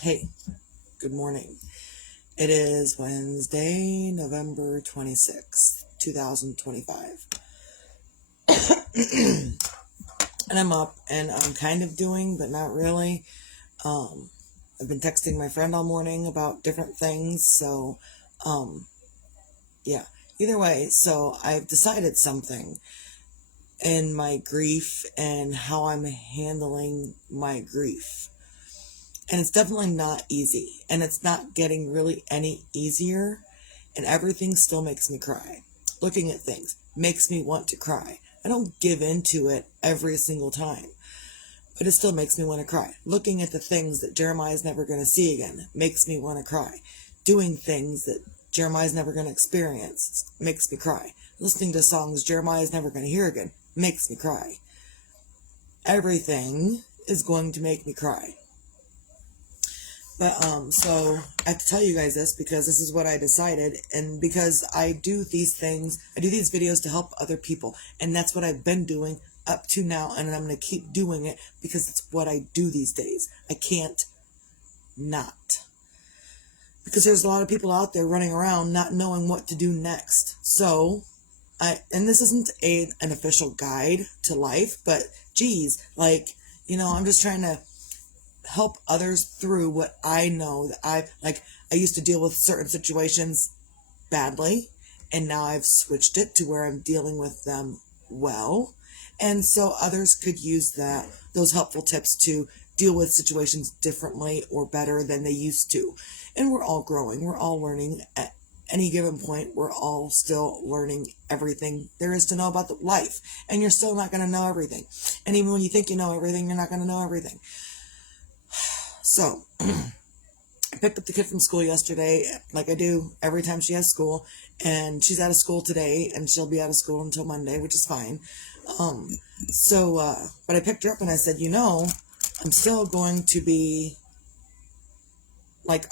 Hey, good morning. It is Wednesday, November 26th, 2025. And I'm up and I'm kind of doing, but not really. I've been texting my friend all morning about different things. Um, yeah. Either way, so I've decided something in my grief and how I'm handling my grief. And it's definitely not easy. And it's not getting really any easier. And everything still makes me cry. Looking at things makes me want to cry. I don't give into it every single time, but it still makes me want to cry. Looking at the things that Jeremiah's never going to see again makes me want to cry. Doing things that Jeremiah's never going to experience makes me cry. Listening to songs Jeremiah's never going to hear again makes me cry. Everything is going to make me cry. But so I have to tell you guys this because this is what I decided, and because I do these things, I do these videos to help other people, and that's what I've been doing up to now, and I'm going to keep doing it because it's what I do these days. I can't not. Because there's a lot of people out there running around not knowing what to do next. So and this isn't an official guide to life, but geez, I'm just trying to help others through what I know that I used to deal with certain situations badly, and now I've switched it to where I'm dealing with them well. And so others could use those helpful tips to deal with situations differently or better than they used to. And we're all growing, we're all learning at any given point. We're all still learning everything there is to know about the life, and you're still not going to know everything. And even when you think you know everything, you're not going to know everything. So, I picked up the kid from school yesterday, like I do every time she has school, and she's out of school today, and she'll be out of school until Monday, which is fine. But I picked her up and I said, I'm still going to be,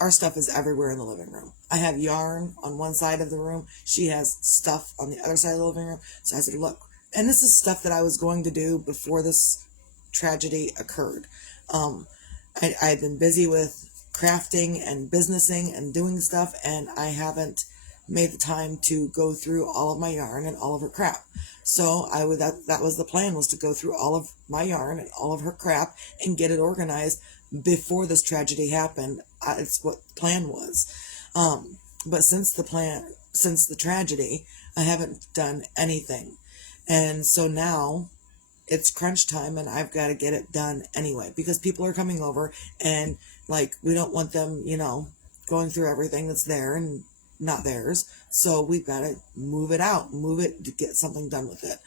our stuff is everywhere in the living room. I have yarn on one side of the room. She has stuff on the other side of the living room. So I said, look, and this is stuff that I was going to do before this tragedy occurred. I've been busy with crafting and businessing and doing stuff, and I haven't made the time to go through all of my yarn and all of her crap. So that was the plan, was to go through all of my yarn and all of her crap and get it organized before this tragedy happened. It's what the plan was. But since the tragedy, I haven't done anything. And so now it's crunch time, and I've got to get it done anyway, because people are coming over, and we don't want them, going through everything that's there and not theirs. So we've got to move it to get something done with it.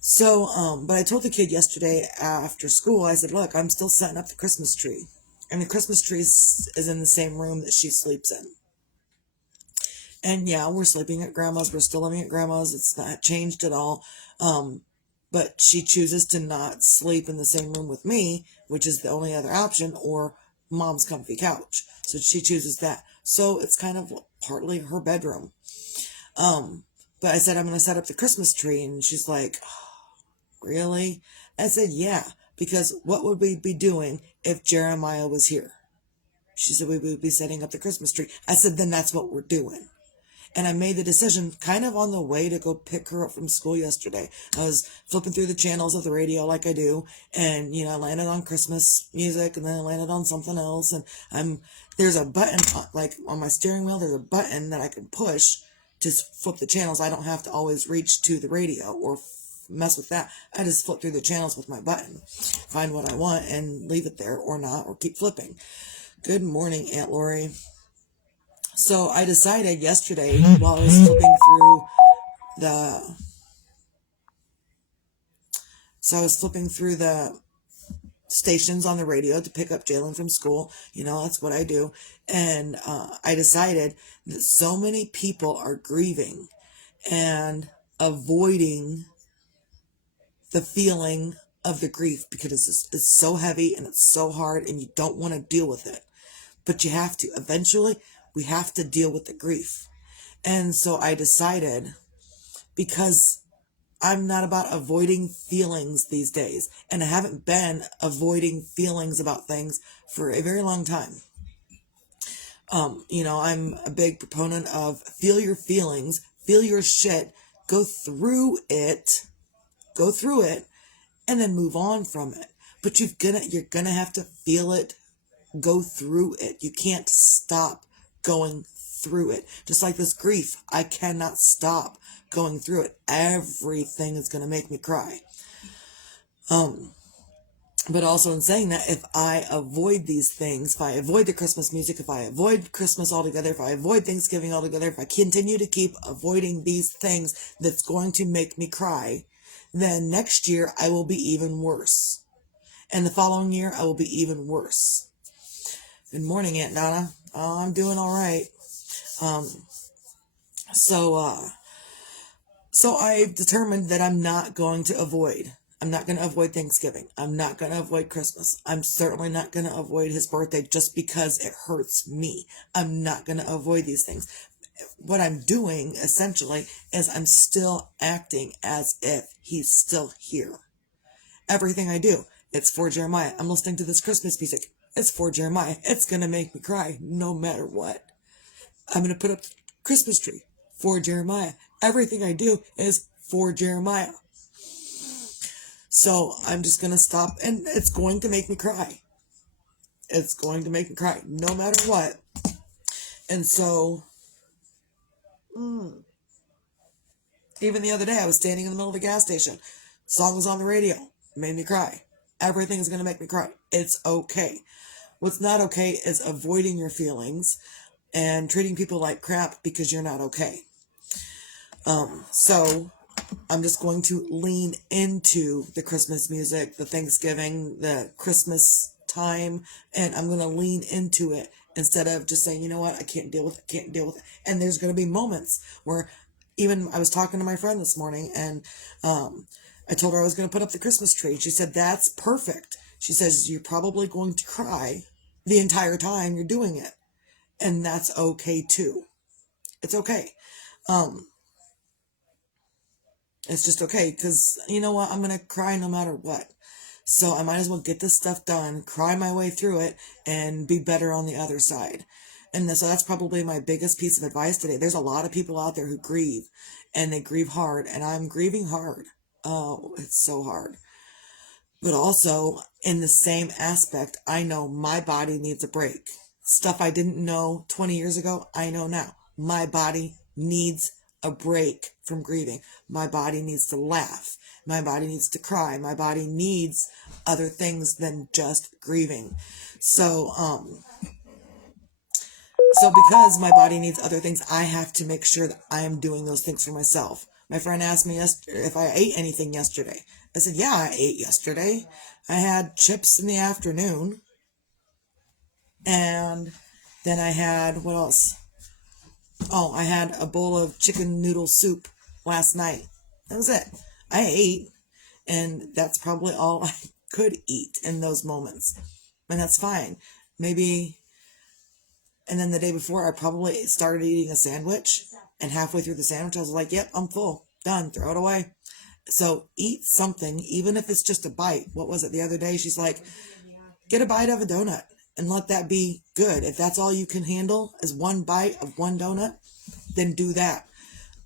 So, but I told the kid yesterday after school, I said, look, I'm still setting up the Christmas tree, and the Christmas tree is in the same room that she sleeps in. And yeah, we're sleeping at grandma's. We're still living at grandma's. It's not changed at all. But she chooses to not sleep in the same room with me, which is the only other option, or mom's comfy couch. So she chooses that. So it's kind of partly her bedroom. But I said, I'm going to set up the Christmas tree. And she's like, oh, really? I said, yeah, because what would we be doing if Jeremiah was here? She said, we would be setting up the Christmas tree. I said, then that's what we're doing. And I made the decision kind of on the way to go pick her up from school yesterday. I was flipping through the channels of the radio like I do, and I landed on Christmas music, and then I landed on something else. And there's a button on my steering wheel. There's a button that I can push to flip the channels. I don't have to always reach to the radio or mess with that. I just flip through the channels with my button, find what I want, and leave it there or not, or keep flipping. Good morning, Aunt Lori. So I decided yesterday, while I was flipping through the stations on the radio to pick up Jalen from school. That's what I do. And I decided that so many people are grieving and avoiding the feeling of the grief because it's so heavy and it's so hard, and you don't want to deal with it. But you have to. Eventually, we have to deal with the grief. And so I decided, because I'm not about avoiding feelings these days. And I haven't been avoiding feelings about things for a very long time. I'm a big proponent of feel your feelings, feel your shit, go through it, and then move on from it. But you're gonna have to feel it, go through it. You can't stop going through it. Just like this grief, I cannot stop going through it. Everything is gonna make me cry. But also in saying that, if I avoid these things, if I avoid the Christmas music, if I avoid Christmas altogether, if I avoid Thanksgiving altogether, if I continue to keep avoiding these things that's going to make me cry, then next year I will be even worse. And the following year I will be even worse. Good morning, Aunt Donna. Oh, I'm doing all right. So I've determined that I'm not going to avoid. I'm not going to avoid Thanksgiving. I'm not going to avoid Christmas. I'm certainly not going to avoid his birthday just because it hurts me. I'm not going to avoid these things. What I'm doing, essentially, is I'm still acting as if he's still here. Everything I do, it's for Jeremiah. I'm listening to this Christmas music. It's for Jeremiah. It's going to make me cry no matter what. I'm going to put up the Christmas tree for Jeremiah. Everything I do is for Jeremiah. So I'm just going to stop, and it's going to make me cry. It's going to make me cry no matter what. And so, even the other day, I was standing in the middle of a gas station. Song was on the radio. It made me cry. Everything is going to make me cry. It's okay. What's not okay is avoiding your feelings and treating people like crap because you're not okay. So I'm just going to lean into the Christmas music, the Thanksgiving, the Christmas time, and I'm going to lean into it instead of just saying, you know what, I can't deal with it. And there's going to be moments where, even I was talking to my friend this morning, and I told her I was going to put up the Christmas tree. She said, that's perfect. She says, you're probably going to cry the entire time you're doing it. And that's okay too. It's okay. It's just okay, because you know what? I'm going to cry no matter what. So I might as well get this stuff done, cry my way through it, and be better on the other side. And so that's probably my biggest piece of advice today. There's a lot of people out there who grieve, and they grieve hard, and I'm grieving hard. Oh, it's so hard. But also, in the same aspect, I know my body needs a break. Stuff I didn't know 20 years ago, I know now. My body needs a break from grieving. My body needs to laugh. My body needs to cry. My body needs other things than just grieving. So because my body needs other things, I have to make sure that I am doing those things for myself. My friend asked me if I ate anything yesterday. I said, yeah, I ate yesterday. I had chips in the afternoon. And then I had, what else? Oh, I had a bowl of chicken noodle soup last night. That was it. I ate, and that's probably all I could eat in those moments. And that's fine. Maybe, and then the day before, I probably started eating a sandwich, and halfway through the sandwich, I was like, yep, I'm full. Done. Throw it away. So eat something, even if it's just a bite. What was it the other day? She's like, get a bite of a donut and let that be good. If that's all you can handle is one bite of one donut, then do that.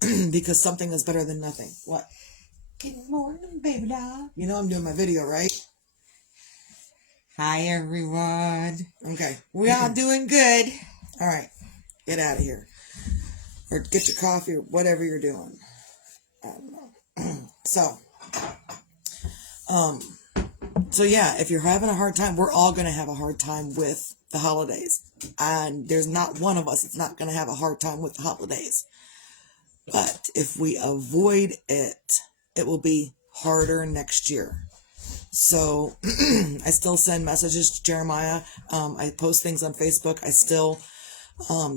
Because something is better than nothing. What? Good morning, baby doll. You know I'm doing my video, right? Hi, everyone. Okay. We all doing good. All right. Get out of here. Or get your coffee or whatever you're doing. I don't know. So yeah, if you're having a hard time, we're all going to have a hard time with the holidays. And there's not one of us that's not going to have a hard time with the holidays. But if we avoid it, it will be harder next year. So I still send messages to Jeremiah. I post things on Facebook. I still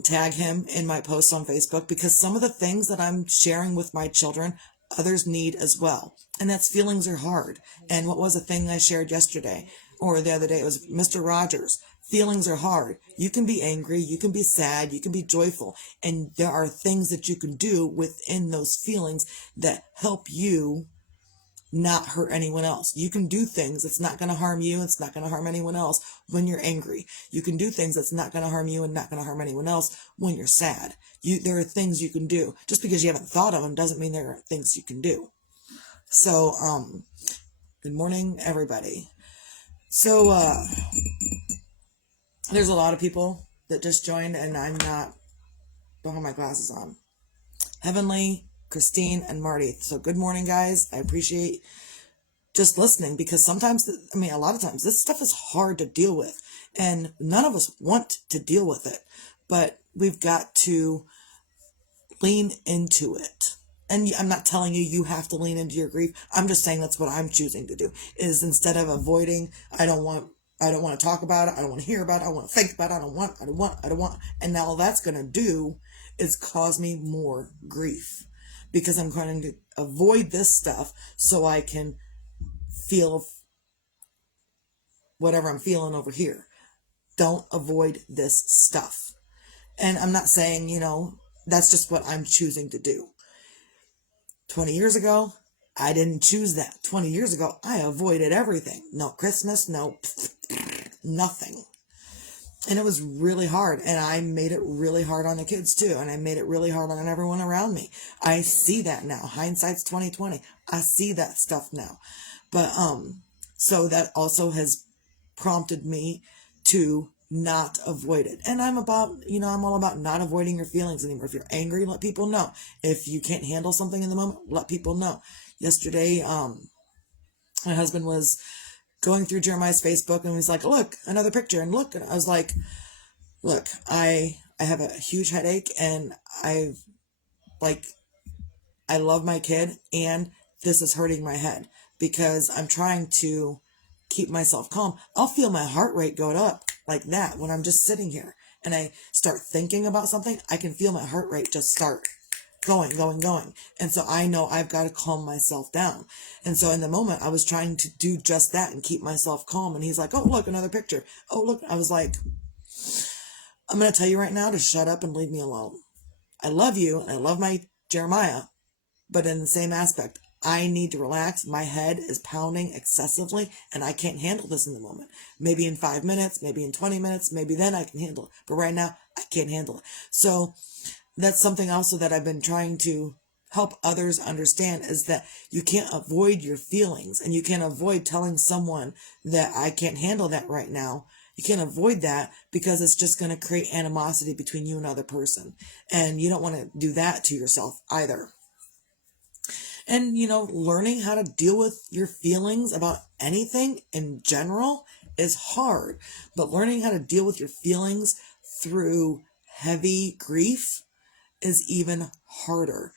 tag him in my posts on Facebook, because some of the things that I'm sharing with my children, others need as well. And that's feelings are hard. And what was a thing I shared yesterday or the other day? It was Mr. Rogers. Feelings are hard. You can be angry, you can be sad, you can be joyful, and there are things that you can do within those feelings that help you not hurt anyone else. You can do things that's not going to harm you, it's not going to harm anyone else when you're angry. You can do things that's not going to harm you and not going to harm anyone else when you're sad. There are things you can do. Just because you haven't thought of them doesn't mean there aren't things you can do. So, good morning, everybody. So, there's a lot of people that just joined, and I don't have my glasses on. Heavenly, Christine, and Marty. So good morning, guys. I appreciate just listening, because sometimes, a lot of times, this stuff is hard to deal with, and none of us want to deal with it, but we've got to lean into it. And I'm not telling you have to lean into your grief. I'm just saying that's what I'm choosing to do, is instead of avoiding, I don't want to talk about it. I don't want to hear about it. I want to think about it. I don't want. And now all that's going to do is cause me more grief, because I'm going to avoid this stuff so I can feel whatever I'm feeling over here. Don't avoid this stuff. And I'm not saying, that's just what I'm choosing to do. 20 years ago, I didn't choose that. 20 years ago, I avoided everything. No Christmas, no nothing. And it was really hard. And I made it really hard on the kids too. And I made it really hard on everyone around me. I see that now. Hindsight's 2020. I see that stuff now. But, so that also has prompted me to not avoid it. And I'm all about not avoiding your feelings anymore. If you're angry, let people know. If you can't handle something in the moment, let people know. Yesterday, my husband was going through Jeremiah's Facebook, and he's like, look, another picture, and look. And I was like, look, I have a huge headache, and I love my kid, and this is hurting my head, because I'm trying to keep myself calm. I'll feel my heart rate go up like that when I'm just sitting here and I start thinking about something. I can feel my heart rate just start going. And so I know I've got to calm myself down. And so in the moment, I was trying to do just that and keep myself calm. And he's like, oh, look, another picture. Oh, look. I was like, I'm going to tell you right now to shut up and leave me alone. I love you, and I love my Jeremiah, but in the same aspect, I need to relax. My head is pounding excessively, and I can't handle this in the moment. Maybe in 5 minutes, maybe in 20 minutes, maybe then I can handle it. But right now, I can't handle it. So that's something also that I've been trying to help others understand, is that you can't avoid your feelings, and you can't avoid telling someone that I can't handle that right now. You can't avoid that, because it's just going to create animosity between you and another person. And you don't want to do that to yourself either. And, learning how to deal with your feelings about anything in general is hard. But learning how to deal with your feelings through heavy grief is even harder.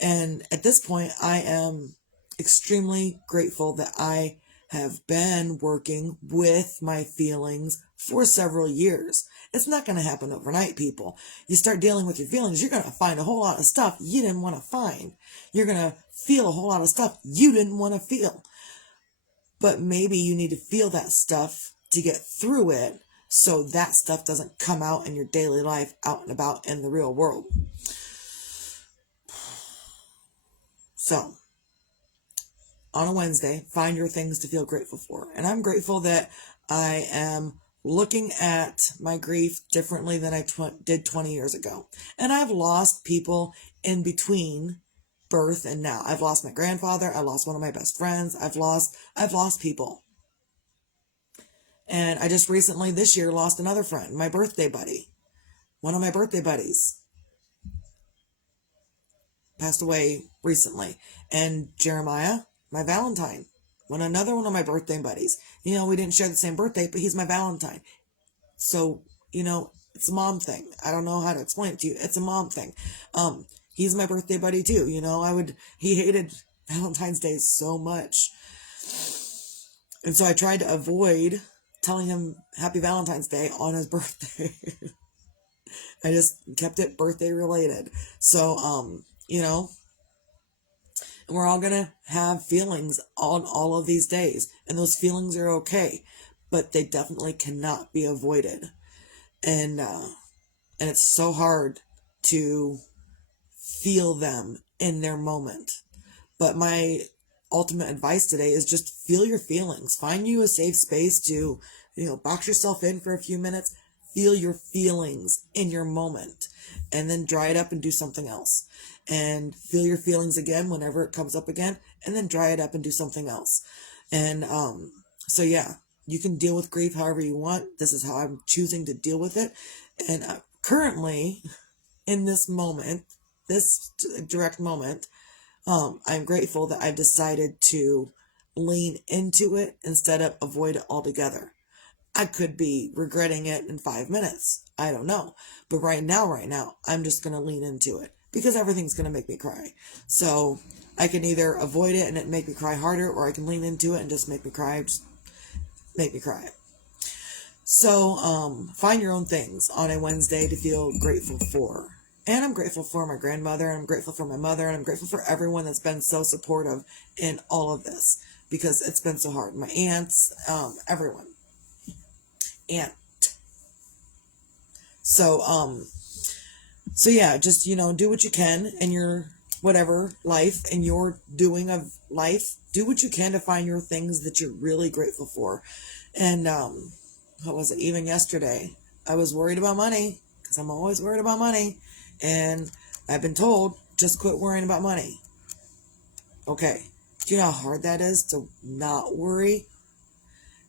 And at this point, I am extremely grateful that I have been working with my feelings for several years. It's not going to happen overnight, people. You start dealing with your feelings, you're going to find a whole lot of stuff you didn't want to find. You're going to feel a whole lot of stuff you didn't want to feel. But maybe you need to feel that stuff to get through it, so that stuff doesn't come out in your daily life, out and about in the real world. So, on a Wednesday, find your things to feel grateful for. And I'm grateful that I am looking at my grief differently than I did 20 years ago. And I've lost people in between birth and now. I've lost my grandfather. I lost one of my best friends. I've lost people. And I just recently this year lost another friend, my birthday buddy. One of my birthday buddies passed away recently. And Jeremiah, my Valentine, another one of my birthday buddies. We didn't share the same birthday, but he's my Valentine. So, it's a mom thing. I don't know how to explain it to you. It's a mom thing. He's my birthday buddy too. He hated Valentine's Day so much. And so I tried to avoid telling him Happy Valentine's Day on his birthday. I just kept it birthday related. So, we're all going to have feelings on all of these days, and those feelings are okay. but they definitely cannot be avoided. And it's so hard to feel them in their moment. But my ultimate advice today is just feel your feelings. Find you a safe space to, box yourself in for a few minutes. Feel your feelings in your moment, and then dry it up and do something else. And feel your feelings again whenever it comes up again, and then dry it up and do something else. And so yeah, you can deal with grief however you want. This is how I'm choosing to deal with it. And currently, in this moment, this direct moment, I'm grateful that I've decided to lean into it instead of avoid it altogether. I could be regretting it in 5 minutes. I don't know. But right now, I'm just going to lean into it because everything's going to make me cry. So I can either avoid it and it make me cry harder, or I can lean into it and just make me cry. Just make me cry. So find your own things on a Wednesday to feel grateful for. And I'm grateful for my grandmother, and I'm grateful for my mother, and I'm grateful for everyone that's been so supportive in all of this because it's been so hard. My aunts, everyone. Aunt. So yeah, just, do what you can in your whatever life and your doing of life. Do what you can to find your things that you're really grateful for. And, what was it? Even yesterday, I was worried about money because I'm always worried about money. And I've been told, just quit worrying about money. Okay. Do you know how hard that is to not worry?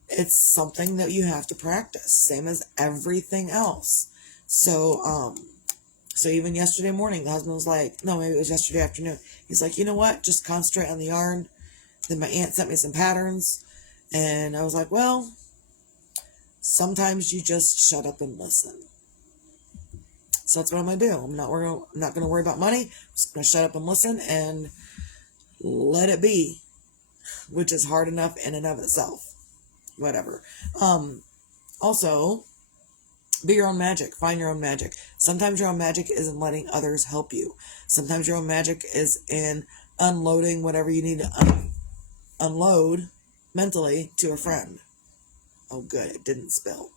It's something that you have to practice, same as everything else. So even yesterday morning, the husband was like, no, maybe it was yesterday afternoon. He's like, you know what? Just concentrate on the yarn. Then my aunt sent me some patterns. And I was like, well, sometimes you just shut up and listen. So that's what I'm going to do. I'm not going to worry about money. I'm just going to shut up and listen and let it be, which is hard enough in and of itself. Whatever. Also, be your own magic. Find your own magic. Sometimes your own magic isn't letting others help you. Sometimes your own magic is in unloading whatever you need to unload mentally to a friend. Oh, good. It didn't spill.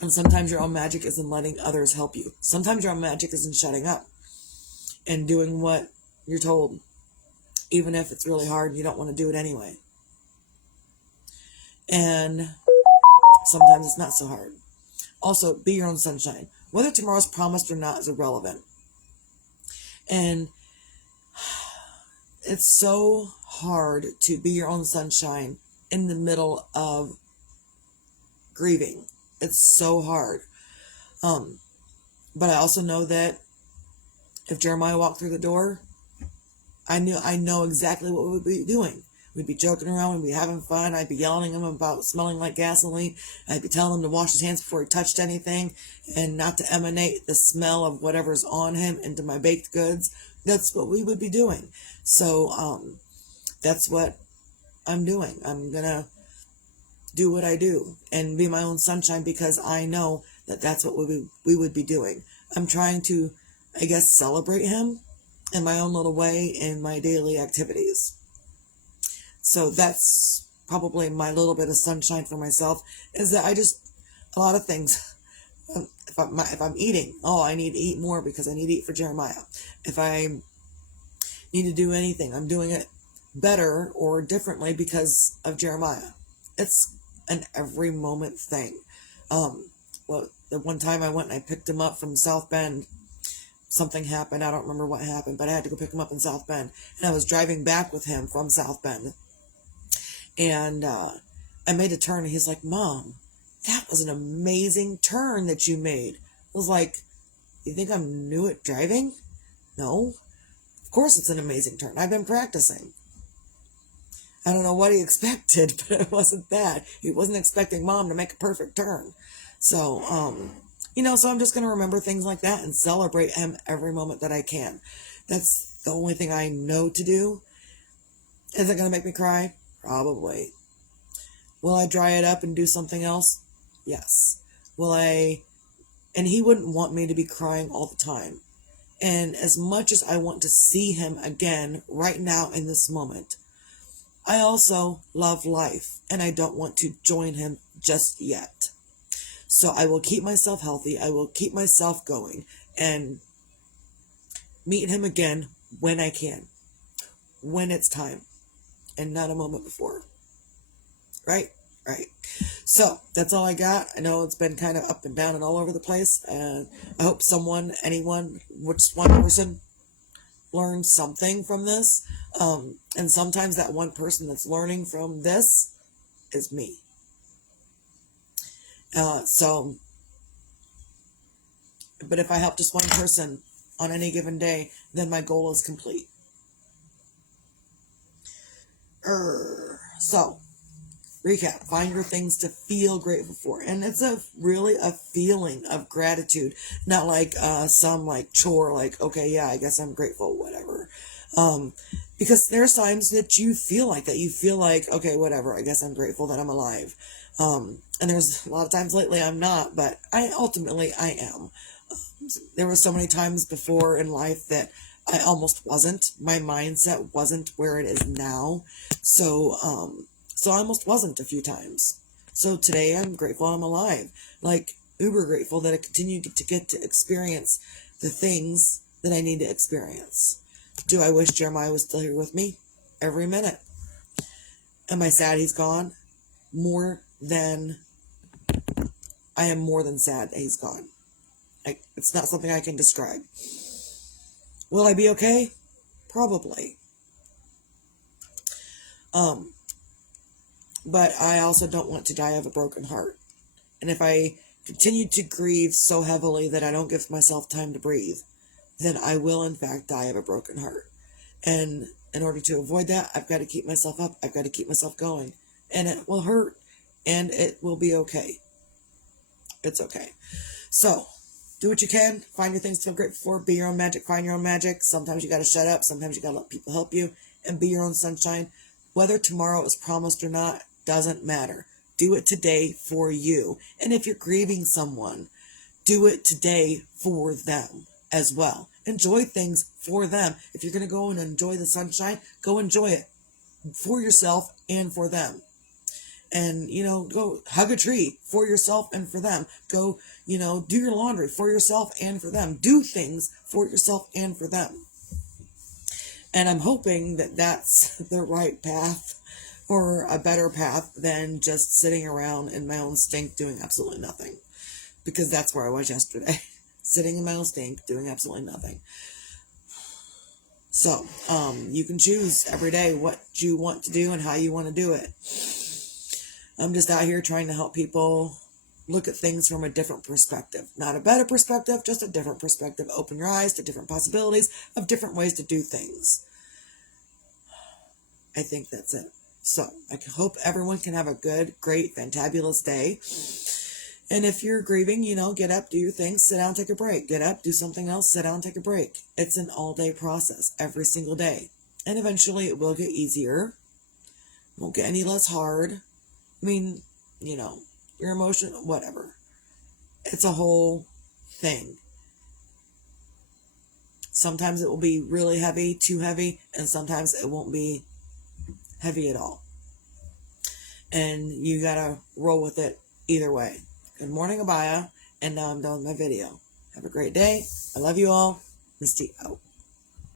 And sometimes your own magic is in letting others help you. Sometimes your own magic is in shutting up and doing what you're told, even if it's really hard and you don't want to do it anyway. And sometimes it's not so hard. Also, be your own sunshine. Whether tomorrow's promised or not is irrelevant. And it's so hard to be your own sunshine in the middle of grieving. It's so hard. But I also know that if Jeremiah walked through the door, I know exactly what we would be doing. We'd be joking around, we'd be having fun, I'd be yelling at him about smelling like gasoline, I'd be telling him to wash his hands before he touched anything, and not to emanate the smell of whatever's on him into my baked goods. That's what we would be doing. So, that's what I'm doing. I'm gonna do what I do and be my own sunshine because I know that that's what we would be doing. I'm trying to, I guess, celebrate him in my own little way in my daily activities. So that's probably my little bit of sunshine for myself, is that a lot of things, if I'm eating, I need to eat more because I need to eat for Jeremiah. If I need to do anything, I'm doing it better or differently because of Jeremiah. It's an every moment thing. The one time I went and I picked him up from South Bend, something happened. I don't remember what happened, but I had to go pick him up in South Bend. And I was driving back with him from South Bend. And I made a turn, and he's like, Mom, that was an amazing turn that you made. I was like, you think I'm new at driving? No. Of course it's an amazing turn. I've been practicing. I don't know what he expected, but it wasn't that. He wasn't expecting Mom to make a perfect turn. So, so I'm just going to remember things like that and celebrate him every moment that I can. That's the only thing I know to do. Is it going to make me cry? Probably. Will I dry it up and do something else? Yes. And he wouldn't want me to be crying all the time. And as much as I want to see him again right now in this moment, I also love life, and I don't want to join him just yet. So I will keep myself healthy. I will keep myself going and meet him again when I can, when it's time, and not a moment before. Right? Right. So that's all I got. I know it's been kind of up and down and all over the place. And I hope someone, anyone, which one person learned something from this. And sometimes that one person that's learning from this is me. But if I help just one person on any given day, then my goal is complete. So, recap. Find your things to feel grateful for. And it's really a feeling of gratitude. Not like some like chore, like, okay, yeah, I guess I'm grateful, whatever. Because there's times that you feel like that. You feel like, okay, whatever, I guess I'm grateful that I'm alive. And there's a lot of times lately I'm not, but I am. There were so many times before in life that I almost wasn't. My mindset wasn't where it is now. So I almost wasn't a few times. So today I'm grateful I'm alive. Like, uber grateful that I continue to get to experience the things that I need to experience. Do I wish Jeremiah was still here with me? Every minute. Am I sad he's gone? I am more than sad that he's gone. It's not something I can describe. Will I be okay? Probably. But I also don't want to die of a broken heart. And if I continue to grieve so heavily that I don't give myself time to breathe, then I will in fact die of a broken heart. And in order to avoid that, I've got to keep myself up. I've got to keep myself going. And it will hurt. And it will be okay. It's okay. So, do what you can. Find your things to feel grateful for. Be your own magic. Find your own magic. Sometimes you got to shut up. Sometimes you got to let people help you. And be your own sunshine. Whether tomorrow is promised or not doesn't matter. Do it today for you. And if you're grieving someone, do it today for them as well. Enjoy things for them. If you're going to go and enjoy the sunshine, go enjoy it for yourself and for them. And, go hug a tree for yourself and for them. Go, do your laundry for yourself and for them. Do things for yourself and for them. And I'm hoping that that's the right path, or a better path than just sitting around in my own stink doing absolutely nothing. Because that's where I was yesterday. Sitting in my own stink doing absolutely nothing. So, you can choose every day what you want to do and how you want to do it. I'm just out here trying to help people look at things from a different perspective. Not a better perspective, just a different perspective. Open your eyes to different possibilities of different ways to do things. I think that's it. So, I hope everyone can have a good, great, fantabulous day. And if you're grieving, get up, do your thing, sit down, take a break. Get up, do something else, sit down, take a break. It's an all-day process, every single day. And eventually it will get easier. It won't get any less hard. I mean, your emotion, whatever. It's a whole thing. Sometimes it will be really heavy, too heavy, and sometimes it won't be heavy at all. And you gotta roll with it either way. Good morning, Abaya, and now I'm done with my video. Have a great day. I love you all. Misty out.